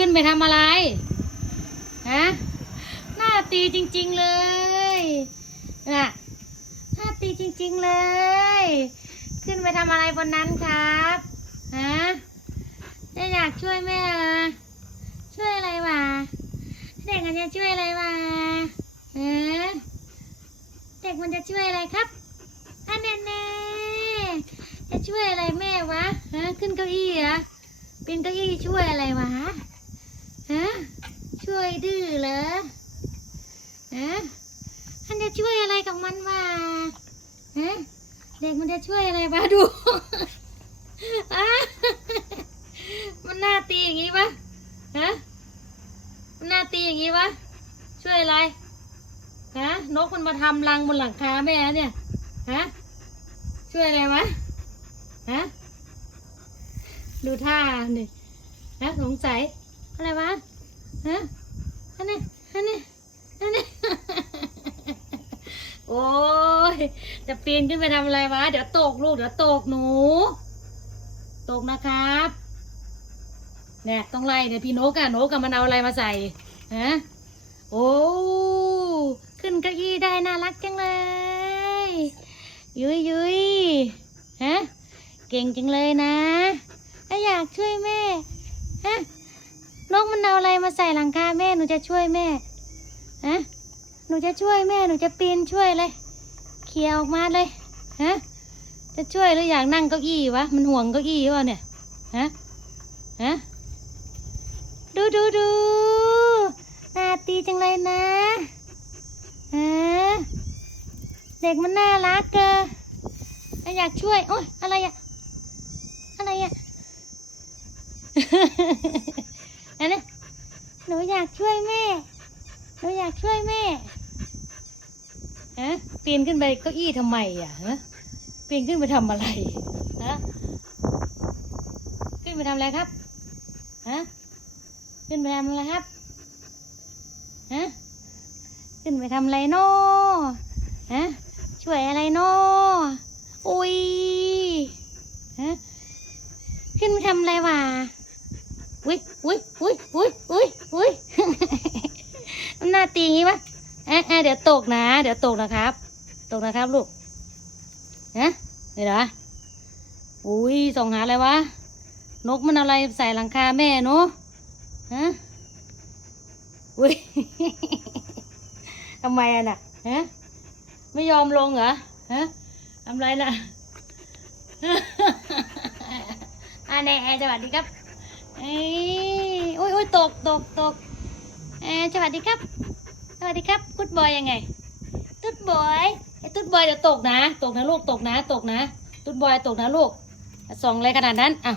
ขึ้นไปทำอะไร ฮะ หน้าตีจริง ๆ เลยน่ะหน้าตีจริง ๆ เลย ขึ้นไปทำอะไรบนนั้นครับ ฮะจะอยากช่วยแม่ช่วยอะไรวะเด็กมันจะช่วยอะไรวะฮะเด็กมันจะช่วยอะไรครับอันแน่แน่จะช่วยอะไรแม่วะฮะขึ้นเก้าอี้เหรอปีนเก้าอี้ช่วยอะไรวะ ยดื้อเหรอฮะมันจะช่วยอะไรกับมันวะฮะเด็กมันจะช่วยอะไรวะดูอะมันหน้าตีอย่างงี้ปะฮะมันหน้าตีอย่างงี้วะช่วยอะไรฮะนกมันมาทำรังบนหลังคาแม่เนี่ยฮะช่วยอะไรวะฮะดูท่าหนี่ฮะสงสัยอะไรวะฮะ อันนี้อันนี้อันนี้โอ้ยจะปีนขึ้นไปทำอะไรวะ เดี๋ยวตกลูก เดี๋ยวตกหนู ตกนะครับเนี่ยต้องไล่เนี่ยพี่โนกอะโนกอะมันเอาอะไรมาใส่ฮะโอ้ขึ้นเก้าอี้ได้น่ารักจังเลย ยุยยุยฮะเก่งจังเลยนะ อยากช่วยแม่ฮะ นกมันเอาอะไรมาใส่หลังคาแม่หนูจะช่วยแม่ฮะหนูจะช่วยแม่หนูจะปีนช่วยเลยเคลียออกมาเลยฮะจะช่วยหรืออยากนั่งเก้าอี้วะมันห่วงเก้าอี้วะเนี่ยฮะฮะดูดูดูหน้าตีจังเลยนะฮะเด็กมันน่ารักเกออยากช่วยโอ๊ยอะไรอะอะไรอะ หนูอยากช่วยแม่ หนูอยากช่วยแม่ฮะปีนขึ้นไปเก้าอี้ทำไมอะฮะปีนขึ้นไปทำอะไรฮะขึ้นไปทำอะไรครับฮะขึ้นไปทำอะไรครับฮะขึ้นไปทำอะไรโน่ฮะช่วยอะไรน่อุ้ยฮะขึ้นไปทำอะไรวะอุ้ยอุ้ยอุ้ยอุ้ยอุ้ย อยมันหน้าตีงี้ปะเอ๊ะเอ๊ะเดี๋ยวตกนะ เดี๋ยวตกนะครับ ตกนะครับลูกฮะนี่เหรออุ้ยส่องหาอะไรวะ นกมันอะไรใส่หลังคาแม่เนาะฮะอุ้ยทำไมอะน่ะฮะไม่ยอมลงเหรอฮะทำไรน่ะอ่าแน่สวัสดีครับเอ้ยอุ้ยอุ้ยตกตกตกเอ้สวัสดีครับ สวัสดีครับกุ๊ดบอยยังไงตุ๊ดบอยไอ้ตุ๊ดบอยเดี๋ยวตกนะ ตกนะลูกตกนะ ตกนะ ตุ๊ดบอยตกนะลูกส่องอะไรขนาดนั้นอะ